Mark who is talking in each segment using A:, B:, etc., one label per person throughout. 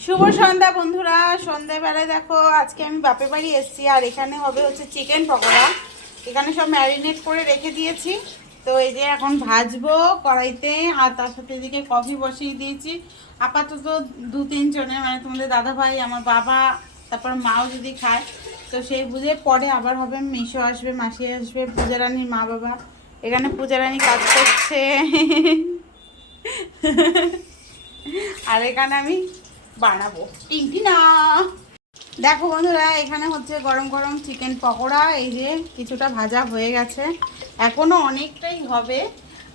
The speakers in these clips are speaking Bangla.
A: শুভ সন্ধ্যা বন্ধুরা, সন্ধ্যাবেলায় দেখো আজকে আমি বাপের বাড়ি এসেছি আর এখানে হবে হচ্ছে চিকেন পকোড়া। এখানে সব ম্যারিনেট করে রেখে দিয়েছি। তো এই যে এখন ভাজবো কড়াইতে, আর তার সাথে এদিকে কফি বসিয়ে দিয়েছি। আপাতত দু তিনজনের মানে তোমাদের দাদা ভাই আমার বাবা, তারপর মাও যদি খায়, তো সেই বুঝে পরে আবার হবে, মিশো আসবে, মাসি আসবে, পূজারানীর মা বাবা। এখানে পূজারানী কাজ করছে। আর এখানে আমি বানাবো। টিংটি না। দেখো বন্ধুরা, এখানে হচ্ছে গরম গরম চিকেন পকোড়া, এই যে কিছুটা ভাজা হয়ে গেছে। এখনও অনেকটাই হবে।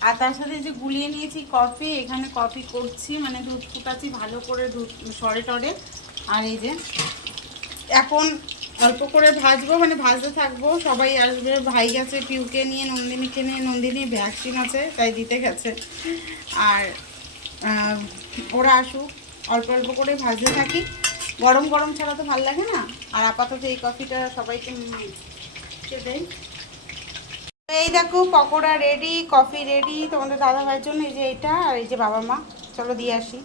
A: আর তার সাথে যে গুলিয়ে নিয়েছি কফি এখানে কফি করছি মানে দুধ ফুটাচ্ছি ভালো করে দুধ সরে টরে। আর এই যে এখন অল্প করে ভাজবো মানে ভাজতে থাকব। সবাই আসবে ভাই গেছে পিউকে নিয়ে, নন্দিনীকে নিয়ে, নন্দিনী ভ্যাকসিন আছে, তাই দিতে গেছে। আর ওরা আসুক। অল্প অল্প করে ভাজতে থাকি। গরম গরম ছাড়া তো ভালো লাগে না। আর আপাতত এই কফিটা সবাইকে দেই এই দেখো, পকোড়া রেডি কফি রেডি তোমাদের দাদা ভাইয়ের জন্য। এই যে এটা আর এই যে বাবা মা। চলো দিয়ে আসি।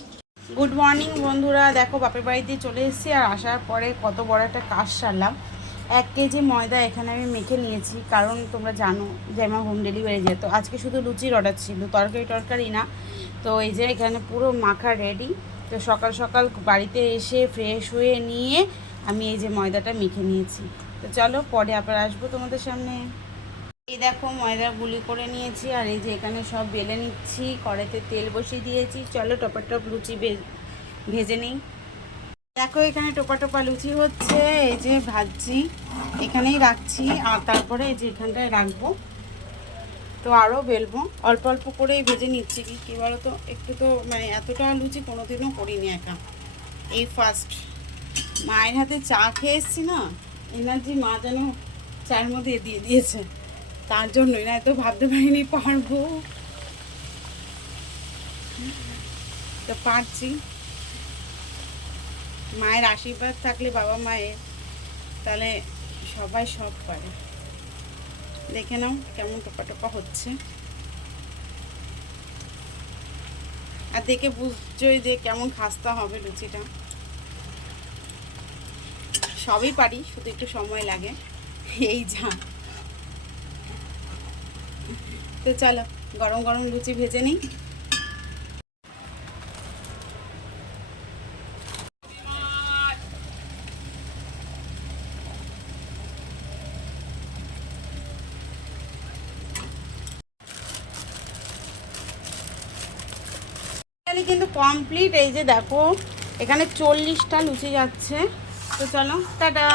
A: গুড মর্নিং বন্ধুরা। দেখো বাপের বাড়িতে চলে এসেছি আর আসার পরে কত বড় একটা কাজ সারলাম। এক কেজি ময়দা এখানে আমি মেখে নিয়েছি। কারণ তোমরা জানো যে আমার হোম ডেলিভারি যেত আজকে শুধু লুচির অর্ডার ছিল। তরকারি টরকারি না। তো এই যে এখানে পুরো মাখা রেডি তো সকাল সকাল বাড়িতে এসে ফ্রেশ হয়ে নিয়ে আমি এই যে ময়দাটা মেখে নিয়েছি। তো চলো পরে আবার আসব তোমাদের সামনে। এই দেখো ময়দা গুলি করে নিয়েছি আর এই যে এখানে সব বেলে নিচ্ছি, কড়াইতে তেল বসিয়ে দিয়েছি। চলো টপা টপ লুচি ভেজে নিই। দেখো এখানে টোপা টোপা লুচি হচ্ছে, এই যে ভাজছি, এখানেই রাখছি। আর তারপরে এই যে এখানটায় রাখব। তো আরও বেলবো। অল্প অল্প করেই ভেজে নিচ্ছি। বলো তো একটু তো মানে এতটা লুচি কোনোদিনও করিনি একা। এই ফার্স্ট মায়ের হাতে চা খেয়ে এসছি না, এনার্জি মা যেন চায়ের মধ্যে দিয়ে দিয়েছে। তার জন্যই না তো ভাবতে পারিনি পারব। তো পারছি। মায়ের আশীর্বাদ থাকলে বাবা মায়ের, তাহলে সবাই সব পারে। দেখে নাও কেমন টোপা টোপা হচ্ছে। আর দেখে বুঝছই যে কেমন খাস্তা হবে লুচিটা। সবই পারি, শুধু একটু সময় লাগে। এই যা। তো চলো, গরম গরম লুচি ভেজে নিই। তাহলে কিন্তু কমপ্লিট এই যে দেখো এখানে চল্লিশটা লুচি যাচ্ছে। তো চলো টাটা।